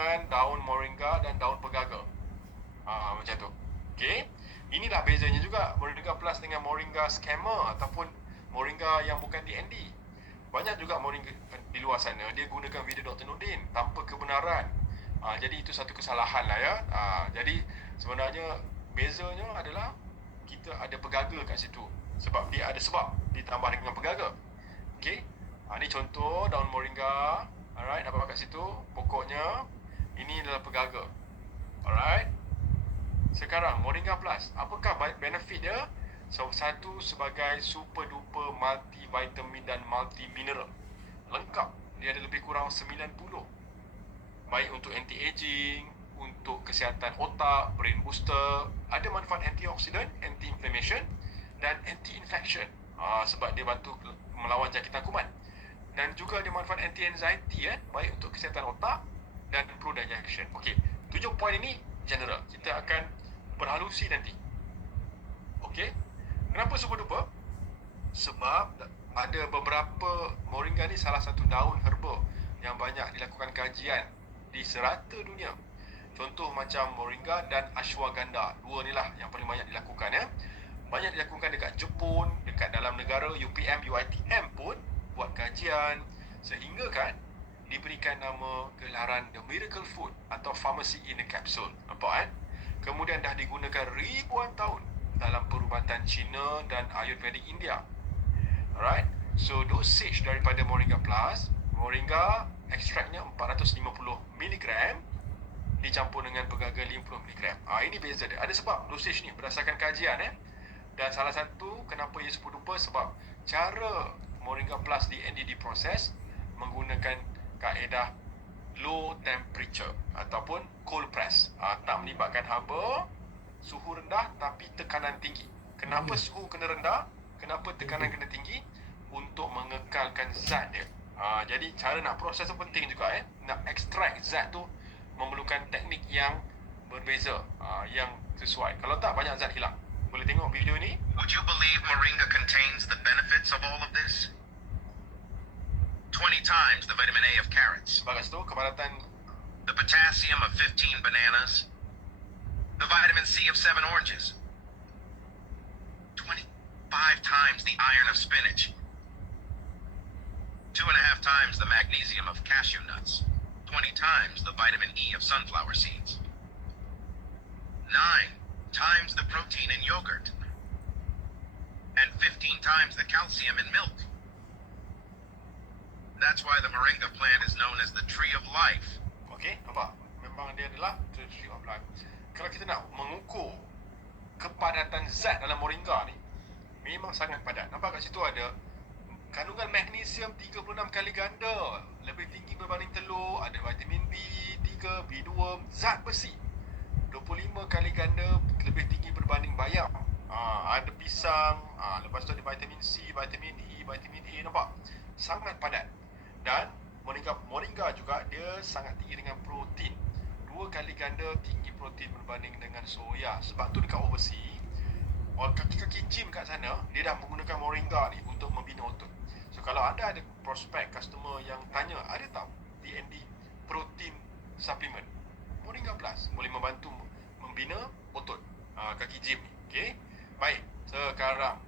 gabungan daun moringa dan daun pegaga. Macam tu. Okey. Inilah bezanya juga Moringa Plus dengan Moringa Scammer ataupun Moringa yang bukan DND. Banyak juga moringa di luar sana dia gunakan video Dr. Nordin tanpa kebenaran. Jadi itu satu kesalahan lah ya. Jadi sebenarnya bezanya adalah kita ada pegaga kat situ. Sebab dia ada sebab ditambah dengan pegaga. Okey. Ni contoh daun moringa. Alright, nampak kat situ. Pokoknya ini adalah pegaga. Alright. Sekarang Moringa Plus, apakah benefit dia? Satu sebagai super duper multivitamin dan multimineral. Lengkap. Dia ada lebih kurang 90. Baik untuk anti-aging, untuk kesihatan otak, brain booster, ada manfaat antioksidan, anti-inflammation dan anti-infection. Sebab dia bantu melawan jangkitan kuman. Dan juga ada manfaat anti-anxiety, baik untuk kesihatan otak dan pro-digestion. Okey, 7 poin ini general. Kita akan berhalusi nanti. Okey. Kenapa super duper? Sebab ada beberapa moringa ni salah satu daun herba yang banyak dilakukan kajian di serata dunia. Contoh macam moringa dan ashwagandha. Dua ni lah yang paling banyak dilakukan ya. Banyak dilakukan dekat Jepun, dekat dalam negara UPM, UiTM pun buat kajian sehingga kan diberikan nama gelaran The Miracle Food atau Pharmacy in a Capsule. Nampak kan? Kemudian dah digunakan ribuan tahun dalam perubatan Cina dan Ayurvedic India. Alright. So dosage daripada Moringa Plus, moringa ekstraknya 450 mg dicampur dengan pegaga 50 mg. Ini beza dia. Ada sebab dosage ni berdasarkan kajian Dan salah satu kenapa ia super duper sebab cara Moringa Plus di ND diproses menggunakan kaedah low temperature ataupun cold press. Tak melibatkan haba, suhu rendah tapi tekanan tinggi. Kenapa suhu kena rendah? Kenapa tekanan kena tinggi? Untuk mengekalkan zat dia. Jadi cara nak proses tu penting juga Nak extract zat tu memerlukan teknik yang berbeza, yang sesuai. Kalau tak, banyak zat hilang. Boleh tengok video ni. Would you believe moringa contains the benefits of all of this? 20 times the vitamin A of carrots, Bagas tu kepadatan the potassium of 15 bananas, the vitamin C of 7 oranges, 25 times the iron of spinach, 2.5 times the magnesium of cashew nuts, 20 times the vitamin E of sunflower seeds, 9 times the protein in yogurt, and 15 times the calcium in milk. That's why the moringa plant is known as the tree of life. Okey, nampak? Memang dia adalah tree of life. Kalau kita nak mengukur kepadatan zat dalam moringa ni, memang sangat padat. Nampak kat situ ada kandungan magnesium 36 kali ganda, lebih tinggi berbanding telur, ada vitamin B3, B2, zat besi 25 kali ganda lebih tinggi berbanding bayam. Ada pisang, lepas tu ada vitamin C, vitamin E, vitamin A, nampak? Sangat padat. Dan moringa juga dia sangat tinggi dengan protein. 2 kali ganda tinggi protein berbanding dengan soya. Sebab tu dekat overseas, kaki-kaki gym kat sana, dia dah menggunakan moringa ni untuk membina otot. So kalau anda ada prospek customer yang tanya, ada tak DND protein supplement, Moringa Plus boleh membantu membina otot kaki gym ni. Okay? Baik, sekarang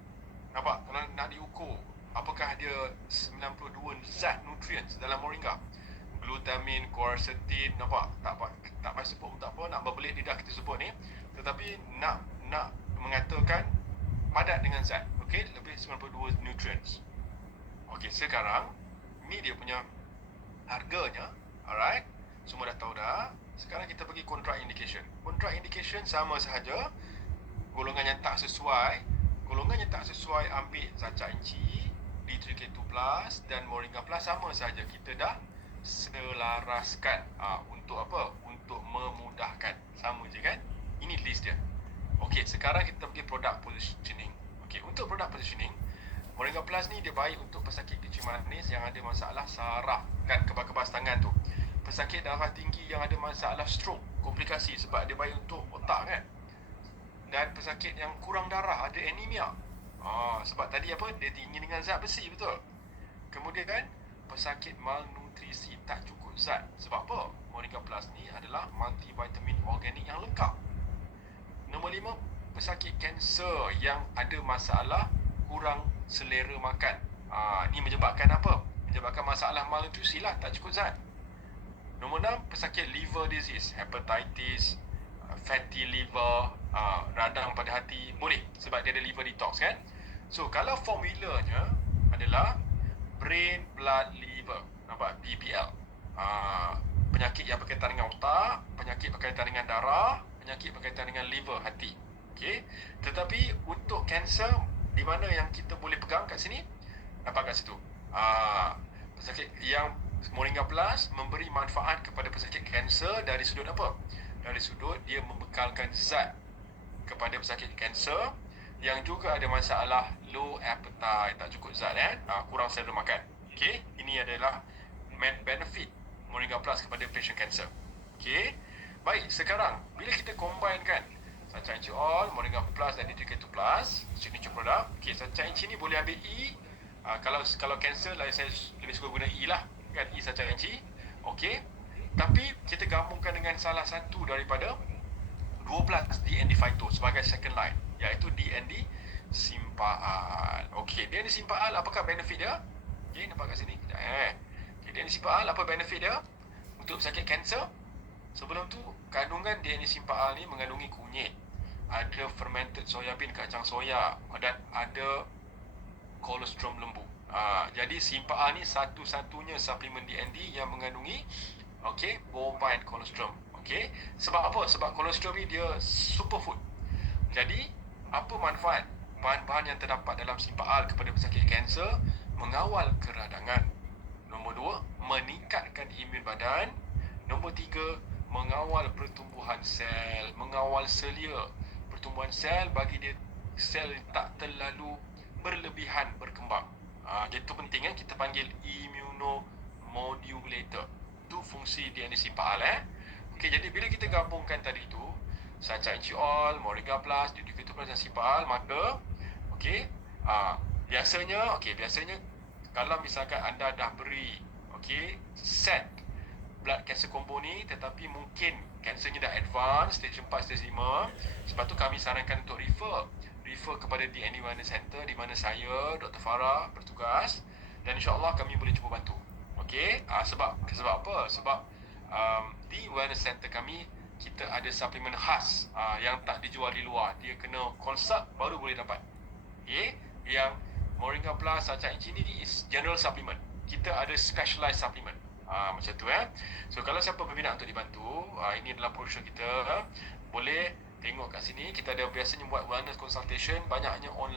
nampak kalau nak diukur apakah dia 92 zat nutrients dalam moringa, glutamin, quercetin, nampak? Tak payah sebut pun tak apa, nak berbelit lidah kita sebut ni, tetapi nak mengatakan padat dengan zat. Okey, lebih 92 nutrients. Okey, sekarang ni dia punya harganya. Alright, semua dah tahu dah. Sekarang kita pergi contraindication. Contraindication sama sahaja. Golongan yang tak sesuai ambil Zacha Inci, D3K2 Plus dan Moringa Plus sama sahaja. Kita dah selaraskan. Untuk apa? Untuk memudahkan. Sama je kan? Ini list dia. Okey, sekarang kita pergi product positioning. Okey, untuk product positioning, Moringa Plus ni dia baik untuk pesakit kencing manis yang ada masalah saraf, kan kebas-kebas tangan tu. Pesakit darah tinggi yang ada masalah stroke, komplikasi sebab dia baik untuk otak kan. Dan pesakit yang kurang darah, ada anemia. Sebab tadi apa? Dia tinggi dengan zat besi, betul? Kemudian kan, pesakit malnutrisi, tak cukup zat. Sebab apa? Moringa Plus ni pesakit kanser yang ada masalah kurang selera makan. Ni menyebabkan apa? Menyebabkan masalah malnutrisi lah, tak cukup zat. Nombor 6, pesakit liver disease, hepatitis, fatty liver, radang pada hati, boleh sebab dia ada liver detox kan. So kalau formulanya adalah brain blood liver, nampak, BBL. Penyakit yang berkaitan dengan otak, penyakit berkaitan dengan darah, penyakit berkaitan dengan liver, hati. Okey. Tetapi untuk kanser, di mana yang kita boleh pegang kat sini, nampak kat situ. Pesakit yang Moringa Plus memberi manfaat kepada pesakit kanser dari sudut apa? Dari sudut dia membekalkan zat kepada pesakit kanser yang juga ada masalah low appetite, tak cukup zat kurang selera makan. Okey, ini adalah benefit Moringa Plus kepada patient kanser. Okey. Baik, sekarang bila kita combinekan Sunshine Inci All, Moringa Plus dan DDK2 Plus, signature product. Okey, Sunshine Inci ni boleh ambil E. Kalau kanser lah, saya lebih suka guna E lah, kan, E Sunshine Inci. Okey. Tapi kita gabungkan dengan salah satu daripada 12 DND Phyto sebagai second line, iaitu DND Simpaal. Okey, DND Simpaal, apakah benefit dia? Okey, nampak kat sini. Okay, DND Simpaal, apa benefit dia untuk pesakit kanser? Sebelum tu, kandungan DND Simpaal ni mengandungi kunyit, ada fermented soya bean, kacang soya, dan ada kolostrum lembu. Jadi Simpaal ni satu-satunya suplemen DND yang mengandungi bovine colostrum. Okey, sebab apa? Sebab kolostrum ni dia superfood. Jadi apa manfaat bahan-bahan yang terdapat dalam Simpaal kepada pesakit kanser? Mengawal keradangan. Nombor 2, meningkatkan imun badan. Nombor 3, mengawal pertumbuhan sel, mengawal selia pertumbuhan sel bagi dia sel tak terlalu berlebihan berkembang. Jadi itu penting kita panggil immunomodulator. Itu fungsi DND Simpaal Okey, jadi bila kita gabungkan tadi tu Sunshine Inci All, Moringa Plus, DDK2 Plus dan Simpaal, maka biasanya kalau misalkan anda dah beri set blood cancer combo ni, tetapi mungkin kansernya dah advance, stage 4, stage 5, sebab tu kami sarankan untuk refer kepada DND Wellness Center di mana saya, Dr. Farah bertugas, dan insyaAllah kami boleh cuba bantu. Okey, sebab apa? Sebab di Wellness Center kami, kita ada suplemen khas yang tak dijual di luar. Dia kena consult baru boleh dapat. Okey, yang Moringa Plus, Sunshine Inci ni is general supplement. Kita ada specialized supplement. Macam tu So kalau siapa berminat untuk dibantu, ini adalah brochure kita. Boleh tengok kat sini. Kita ada biasanya buat wellness consultation, banyaknya online.